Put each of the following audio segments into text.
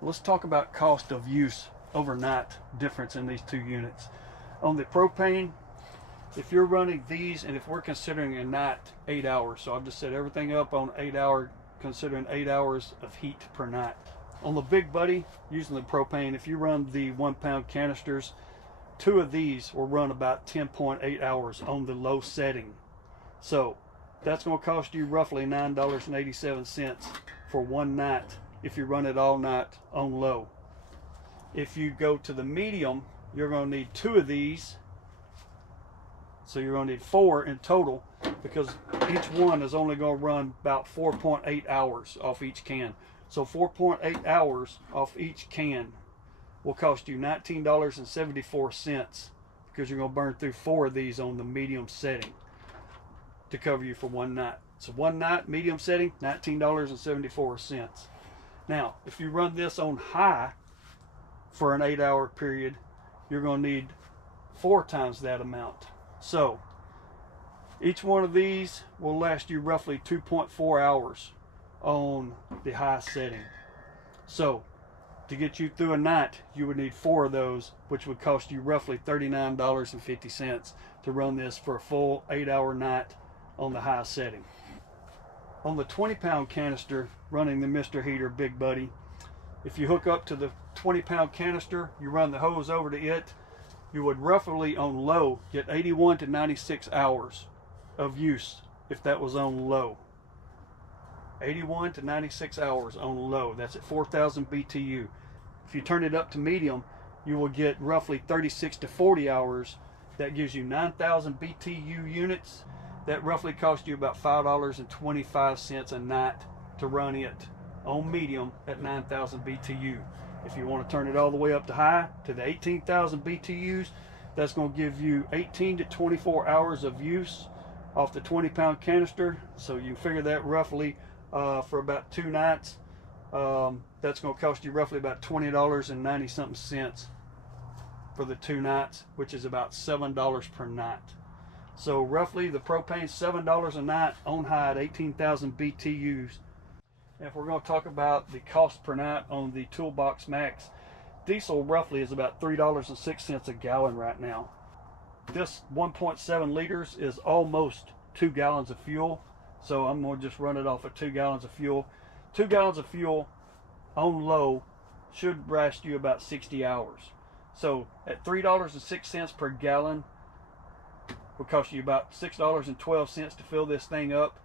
Let's talk about cost of use overnight difference in these two units. On the propane, if you're running these, and if we're considering a night 8 hours, so I've just set everything up on 8 hour, considering 8 hours of heat per night. On the Big Buddy, using the propane, if you run the 1 pound canisters, 2 of these will run about 10.8 hours on the low setting. So that's going to cost you roughly $9.87 for one night if you run it all night on low. If you go to the medium, you're going to need 2 of these, so you're going to need 4 in total, because each one is only going to run about 4.8 hours off each can. So 4.8 hours off each can will cost you $19.74, because you're going to burn through 4 of these on the medium setting to cover you for one night. So one night, medium setting, $19.74. Now, if you run this on high for an 8 hour period, you're going to need 4 times that amount. So each one of these will last you roughly 2.4 hours on the high setting. So to get you through a night, you would need 4 of those, which would cost you roughly $39.50 to run this for a full 8 hour night on the high setting. On the 20 pound canister, running the Mr. Heater Big Buddy, if you hook up to the 20 pound canister, you run the hose over to it, you would roughly on low get 81 to 96 hours of use if that was on low. 81 to 96 hours on low. That's at 4,000 BTU. If you turn it up to medium, you will get roughly 36 to 40 hours. That gives you 9,000 BTU units. That roughly costs you about $5.25 a night to run it on medium at 9,000 BTU. If you want to turn it all the way up to high, to the 18,000 BTUs, that's going to give you 18 to 24 hours of use off the 20 pound canister. So you figure that roughly for about 2 nights, that's going to cost you roughly about $20.90 something for the 2 nights, which is about $7 per night. So roughly the propane $7 a night on high at 18,000 BTUs. And if we're going to talk about the cost per night on the Toolbox Max, diesel roughly is about $3.06 a gallon right now. This 1.7 liters is almost 2 gallons of fuel. So I'm going to just run it off of 2 gallons of fuel. 2 gallons of fuel on low should last you about 60 hours. So at $3.06 per gallon, will cost you about $6.12 to fill this thing up.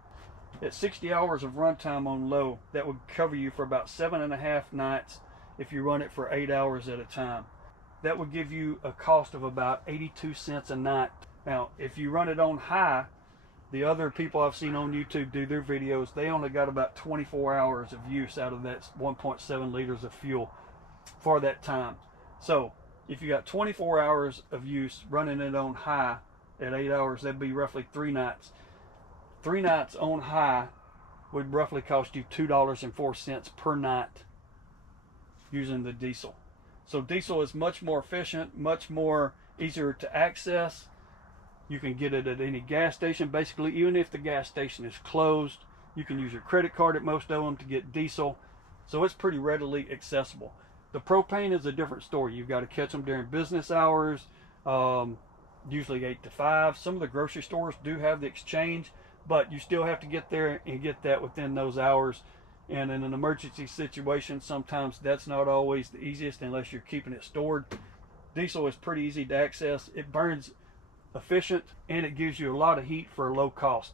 At 60 hours of runtime on low, that would cover you for about 7.5 nights if you run it for 8 hours at a time. That would give you a cost of about 82 cents a night. Now, if you run it on high, the other people I've seen on YouTube do their videos, they only got about 24 hours of use out of that 1.7 liters of fuel for that time. So if you got 24 hours of use running it on high at 8 hours, that'd be roughly 3 nights. 3 nights on high would roughly cost you $2.04 per night using the diesel. So diesel is much more efficient, much more easier to access. You can get it at any gas station. Basically, even if the gas station is closed, you can use your credit card at most of them to get diesel. So it's pretty readily accessible. The propane is a different story. You've got to catch them during business hours, usually 8 to 5. Some of the grocery stores do have the exchange, but you still have to get there and get that within those hours. And in an emergency situation, sometimes that's not always the easiest unless you're keeping it stored. Diesel is pretty easy to access. It burns efficient, and it gives you a lot of heat for a low cost.